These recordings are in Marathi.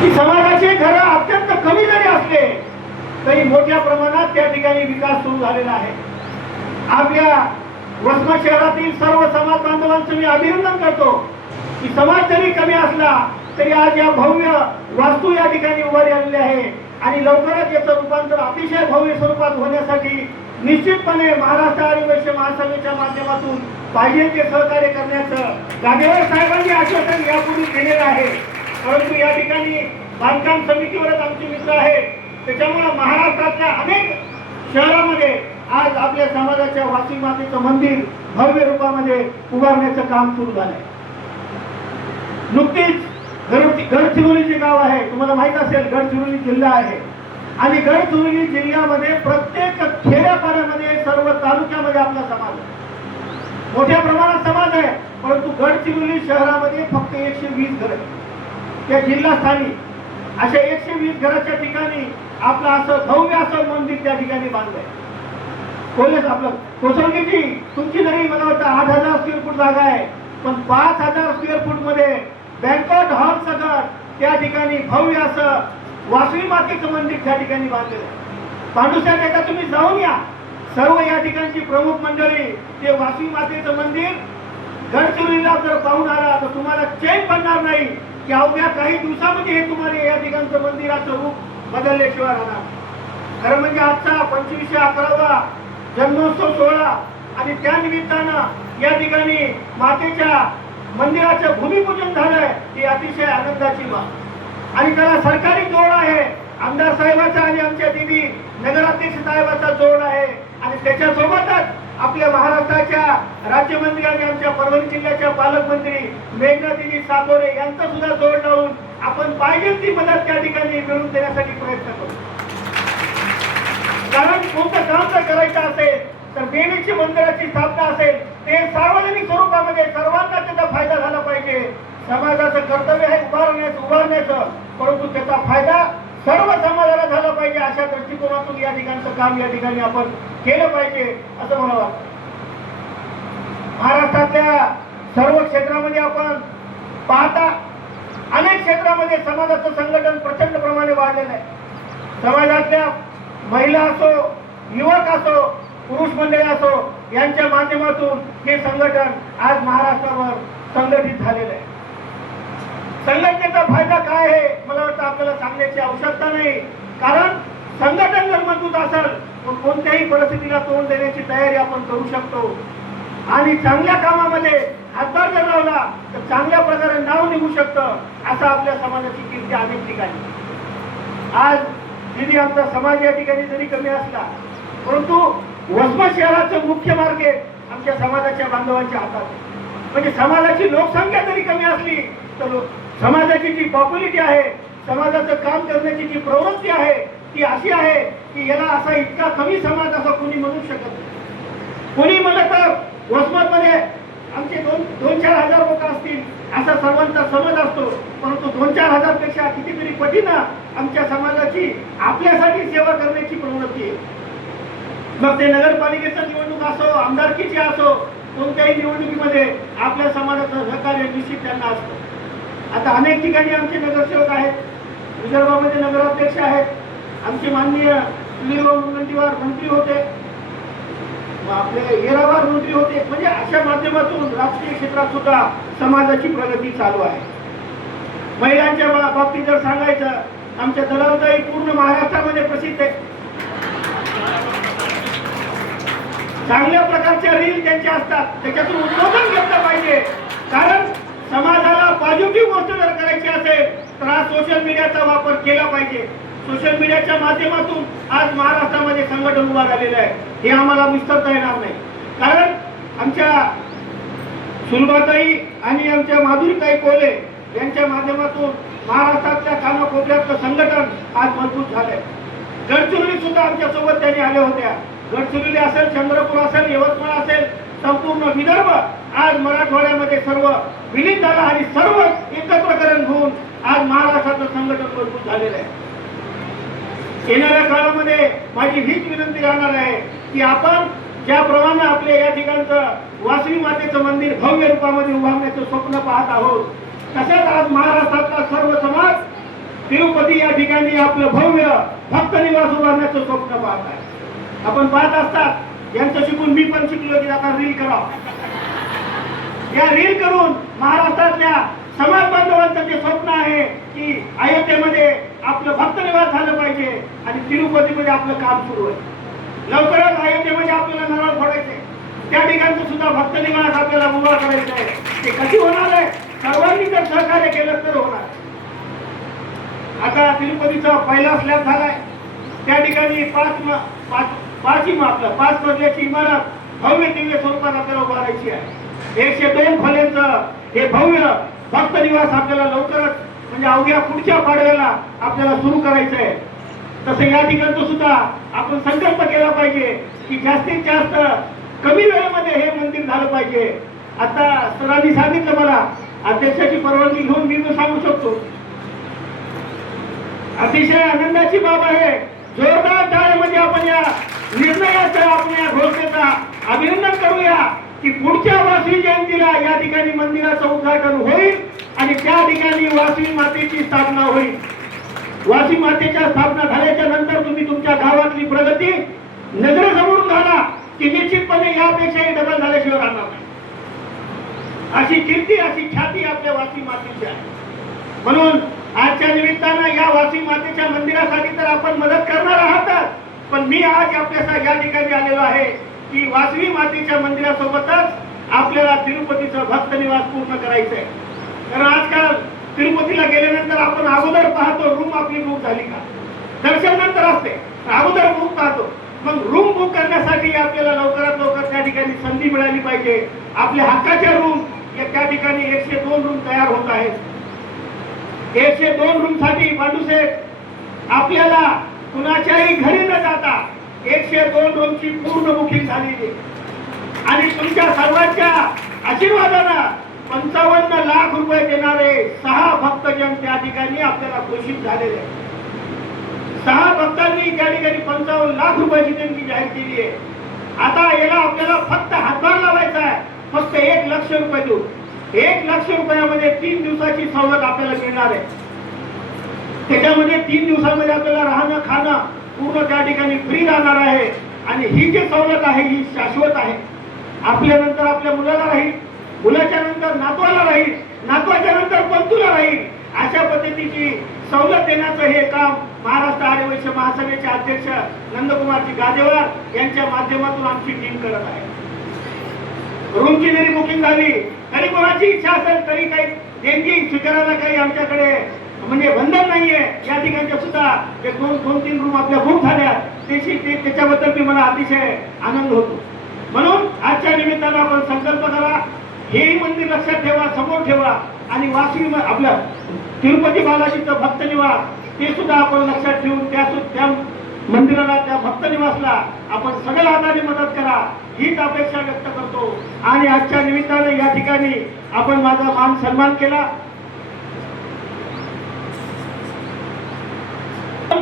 की समाजाचे घर अत्यंत कमी जरी असले तरी मोठ्या प्रमाणात त्या ठिकाणी विकास सुरू झालेला आहे. आपल्या वसमत शहरातील सर्व समाज बांधवांचं मी अभिनंदन करतो की समाज जरी कमी असला तरी आज या भव्य वास्तू या ठिकाणी उभारी आलेली आहे आणि लवकरच याचं रूपांतर अतिशय भव्य स्वरूपात होण्यासाठी निश्चितपणे महाराष्ट्र आदिवासी महासभेच्या माध्यमातून पाहिजे ते सहकार्य करण्याचं गाडेकर साहेबांनी आश्वासन यापूर्वी दिलेलं आहे. परंतु या ठिकाणी बांधकाम समितीवरच आमचे मित्र आहेत, त्याच्यामुळे महाराष्ट्रातल्या अनेक शहरामध्ये आज आपल्या समाजाच्या वासी मातेचं मंदिर भव्य रूपामध्ये उभारण्याचं काम सुरू झालंय. नुकतीच गडचिरोली जे गाव आहे तुम्हाला माहित असेल, गडचिरोली जिल्हा आहे आणि गडचिरोली जिल्ह्यामध्ये प्रत्येक खेड्यापाड्यामध्ये सर्व तालुक्यामध्ये आपला समाज आहे, मोठ्या प्रमाणात समाज आहे. परंतु गडचिरोली शहरामध्ये फक्त 120 घर आहेत. त्या जिल्हास्थानी अशा 120 घराच्या ठिकाणी आपलं असं भव्य असं मंदिर त्या ठिकाणी बांधलंय. कोल्हेच आपलं कोसळगीची तुमची जरी मला वाटतं 8000 स्क्वेअर फूट जागा आहे, पण 5000 स्क्वेअर फूट मध्ये बँक्वेट हॉल सगळं त्या ठिकाणी भव्य असं वासवी मातेचं मंदिर त्या ठिकाणी बांधलेलं आहे. पांडुसाहेब एकदा तुम्ही जाऊन या, सर्व या ठिकाणची प्रमुख मंडळी ते वासवी मातेचं मंदिर गडचिरोलीला जर पाहून आला तर तुम्हाला चैन पडणार नाही की अवघ्या काही दिवसामध्ये हे तुम्हाला या ठिकाणचं मंदिराचं रूप बदलल्याशिवाय राहणार. खरं म्हणजे आजचा 2511वा जन्मोत्सव सोहळा आणि त्या निमित्तानं या ठिकाणी मातेच्या मंदिराचं भूमिपूजन झालंय, ही अतिशय आनंदाची बाब आणि त्याला सरकारी जोड आहे. आमदार साहेबाचा आणि आमच्या दिदी नगराध्यक्ष साहेबाचा जोड आहे आणि त्याच्यासोबतच आपल्या महाराष्ट्राच्या राज्यमंत्री आणि आमच्या परभणी जिल्ह्याच्या पालकमंत्री मेघनादिनी सातोरे यांचा सुद्धा जोड लावून आपण पाहिजे ती मदत त्या ठिकाणी मिळवून देण्यासाठी प्रयत्न करू. कारण कोणतं काम जर करायचं असेल तर देवीची मंदिराची स्थापना असेल ते सार्वजनिक स्वरूपामध्ये सर्वांना त्याचा फायदा झाला पाहिजे. समाजाचं कर्तव्य आहे उभारण्याचं, परंतु त्याचा फायदा सर्व समाजाला झाला पाहिजे अशा दृष्टिकोनातून या ठिकाणचं काम या ठिकाणी आपण केलं पाहिजे असं मला वाटतं. महाराष्ट्रातल्या सर्व क्षेत्रामध्ये आपण पाहता अनेक क्षेत्रामध्ये समाजाचं संघटन प्रचंड प्रमाणे वाढलेलं आहे. समाजातल्या महिला असो, युवक असो, पुरुष मंडळी असो यांच्या माध्यमातून हे संघटन आज महाराष्ट्रावर संघटित झालेलं आहे. संघटनेचा फायदा काय आहे मला वाटतं आपल्याला सांगण्याची आवश्यकता नाही, कारण संघटन जर मजबूत असेल तर कोणत्याही परिस्थितीला तोंड देण्याची तयारी आपण करू शकतो आणि चांगल्या कामामध्ये हातभार जर लावला तर चांगल्या प्रकारे नाव निघू शकतं. असं आपल्या समाजाची कीर्ती अनेक ठिकाणी. आज दिदी आमचा समाज या ठिकाणी जरी कमी असला परंतु वसमत शहराचं मुख्य मार्केट आमच्या समाजाच्या बांधवांच्या हातात आहे. म्हणजे समाजाची लोकसंख्या जरी कमी असली तर समाजाची जी पॉप्युलिटी आहे, समाजाचं काम करण्याची जी प्रवृत्ती आहे ती अशी आहे की याला असा इतका कमी समाज असा कोणी म्हणू शकत नाही. कोणी म्हणलं तर वसमत मध्ये आमचे 2-4 हजार लोक असतील असा सर्वांचा समज असतो, परंतु 2-4 हजार पेक्षा कितीतरी पटीनं आमच्या समाजाची आपल्यासाठी सेवा करण्याची प्रवृत्ती आहे. मग ते नगरपालिकेचं निवडणूक असो, आमदारकीची असो, कोणत्याही निवडणुकीमध्ये आपल्या समाजाचं सहकार्य निश्चित त्यांना असतं. आता अनेक ठिकाणी आमचे नगरसेवक आहेत, विदर्भामध्ये नगराध्यक्ष आहेत, आमचे माननीय मुनगंटीवार मंत्री होते, आपले येरावार मंत्री होते. म्हणजे अशा माध्यमातून राजकीय क्षेत्रात सुद्धा समाजाची प्रगती चालू आहे. महिलांच्या बाबतीत जर सांगायचं आमच्या दलालताई पूर्ण महाराष्ट्रामध्ये प्रसिद्ध आहे. चांगल्या प्रकारच्या रील त्यांच्या असतात, त्याच्यातून उत्पादन घेतलं पाहिजे. कारण समाजाला पॉझिटिव्ह गोष्ट जर करायची असेल तर आज सोशल मीडियाचा वापर केला पाहिजे. सोशल मीडियाच्या माध्यमातून आज महाराष्ट्रामध्ये संघटन उभा झालेलं आहे, हे आम्हाला विसरता येणार नाही. कारण आमच्या सुलभाताई आणि आमच्या माधुरीताई कोले यांच्या माध्यमातून महाराष्ट्रातल्या कानाकोपऱ्यातलं संघटन आज मजबूत झालंय. गडचिरोली सुद्धा आमच्या सोबत त्यांनी आल्या होत्या. गडचिरोली असेल, चंद्रपूर असेल, यवतमाळ असेल, संपूर्ण विदर्भ आज मराठवाड्यामध्ये सर्व विलीन झाला आणि सर्व एकत्र करून घेऊन आज महाराष्ट्राचं संघटन मजबूत झालेलं आहे. येणाऱ्या काळामध्ये माझी हीच विनंती राहणार आहे की आपण ज्याप्रमाणे आपल्या या ठिकाणचं वासवी मातेचं मंदिर भव्य रूपामध्ये उभारण्याचं स्वप्न पाहत आहोत, तसंच आज महाराष्ट्रातला सर्व समाज ठिकाणी आपलं भव्य भक्त निवास उभारण्याचं स्वप्न पाहत आहे. आपण पाहत असतात यांचं शिकून मी पण शिकलो की आता रील करावं. या रील करून महाराष्ट्रातल्या समाज बांधवांचं जे स्वप्न आहे की अयोध्येमध्ये आपलं भक्त निवास झालं पाहिजे आणि तिरुपतीमध्ये आपलं काम सुरू आहे. लवकरच अयोध्येमध्ये आपल्याला नारळ फोडायचे, त्या ठिकाणचं सुद्धा भक्त निवास आपल्याला उभा करायचं आहे. ते कधी होणार आहे? सर्वांनी जर सहकार्य केलं तर होणार. आता तिरुपतीचा पहिला स्लॅब झालाय, त्या ठिकाणी पाच मजल्याची इमारत भव्य दिव्य स्वरूपात आपल्याला उभारायची आहे. 102 खोल्यांचं हे भव्य भक्त निवास आपल्याला लवकरच म्हणजे अवघ्या पुढच्या पाडव्याला आपल्याला सुरू करायचं आहे. तसं या ठिकाणचं सुद्धा आपण संकल्प केला पाहिजे की जास्तीत जास्त कमी वेळेमध्ये हे मंदिर झालं पाहिजे. आता सरांनी सांगितलं, मला अध्यक्षाची परवानगी घेऊन मी सांगू शकतो. अतिशय आनंदाची बाब आहे. जोरदार टाळ्यामध्ये आपण या निर्णयाचा, आपण या घोषणेचा अभिनंदन करूया की पुढच्या वासवी जयंतीला या ठिकाणी मंदिराचं उद्घाटन होईल आणि त्या ठिकाणी वासवी मातेची स्थापना होईल. वासवी मातेच्या स्थापना झाल्याच्या नंतर तुम्ही तुमच्या गावातली प्रगती नजरेसमोरून घाला की निश्चितपणे यापेक्षाही डबल झाल्याशिवाय राहणार नाही. अशी कीर्ती, अशी ख्याती आपल्या वासवी मातेची आहे. म्हणून आजच्या निमित्तानं या वासवी मातेच्या मंदिरासाठी तर आपण मदत करणार आहातच, पण मी आज आपल्या या ठिकाणी आलेलो आहे की वासवी मातेच्या मंदिरासोबतच आपल्याला तिरुपतीचं भक्त निवास पूर्ण करायचं आहे. कारण आजकाल तिरुपतीला गेल्यानंतर आपण अगोदर पाहतो रूम आपली बुक झाली का, दर्शन नंतर असते, अगोदर बुक पाहतो. मग रूम बुक करण्यासाठी आपल्याला लवकरात लवकर त्या ठिकाणी संधी मिळाली पाहिजे. आपल्या हक्काच्या रूम त्या ठिकाणी 102 रूम तयार होत आहेत. 102 रूम साठी पांडुसेठ आपल्याला कुणाच्याही घरी न जाता 102 रूमची पूर्ण बुकिंग झालेली आणि तुमच्या सर्वांच्या आशीर्वादानं 55 लाख रुपये देणारे 6 भक्तजन त्या ठिकाणी आपल्याला घोषित झालेले. 6 भक्तांनी त्या ठिकाणी 55 लाख रुपयाची देणगी जाहीर केली आहे. आता याला आपल्याला फक्त हातभार लावायचा आहे. फक्त 1 लाख रुपये देऊ. 1 लाख रुपयामध्ये 3 दिवसाची सवलत आपल्याला मिळणार आहे. त्याच्यामध्ये 3 दिवसामध्ये आपल्याला राहणं खाणं पूर्ण त्या ठिकाणी फ्री राहणार आहे आणि ही जी सवलत आहे ही शाश्वत आहे. आपल्या नंतर आपल्या मुलाला राहील, मुलाच्या नंतर नातवाला राहील, नातवाच्या नंतर पंतूला राहील. अशा पद्धतीची सवलत देण्याचं हे काम महाराष्ट्र आर्यवैश्य महासभेचे अध्यक्ष नंदकुमारजी गादेवार यांच्या माध्यमातून आमची टीम करत आहे. रूमची जरी बुकिंग झाली तरी कोणाची इच्छा असेल तरी काही देणगी स्वीकारायला काही आमच्याकडे म्हणजे बंधन नाहीये. या ठिकाणच्या सुद्धा एक 2-3 रूम आपल्या बुक झाल्या, त्याच्याबद्दल मी मला अतिशय आनंद होतो. म्हणून आजच्या निमित्तानं आपण संकल्प करा, हेही मंदिर लक्षात ठेवा, समोर ठेवा आणि वासवी आपल्या तिरुपती बालाजीचं भक्त निवास ते सुद्धा आपण लक्षात ठेवून त्या मंदिराला, त्या भक्त निवासला आपण सगळ्या हाताने मदत करा हीच अपेक्षा व्यक्त करतो. आणि आजच्या निमित्ताने या ठिकाणी आपण माझा मान सन्मान केला.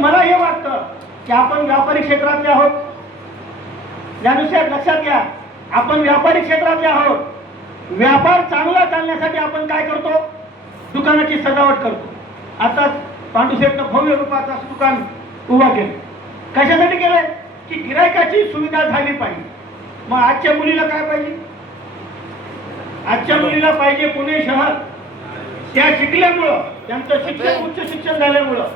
मला हे वाटतं की आपण व्यापारी क्षेत्रातले आहोत. ज्ञानेश्वर लक्षात घ्या, आपण व्यापारी क्षेत्रातले आहोत. व्यापार चांगला चालण्यासाठी आपण काय करतो? दुकानाची सजावट करतो. आता पांडुसेठनं भव्य रूपाचं दुकान उभा केलं. कशासाठी केलंय? की गिरायकाची सुविधा झाली पाहिजे. मग आजच्या मुलीला काय पाहिजे? आजच्या मुलीला पाहिजे पुणे शहर. त्या शिकल्यामुळं, त्यांचं शिक्षण उच्च शिक्षण झाल्यामुळं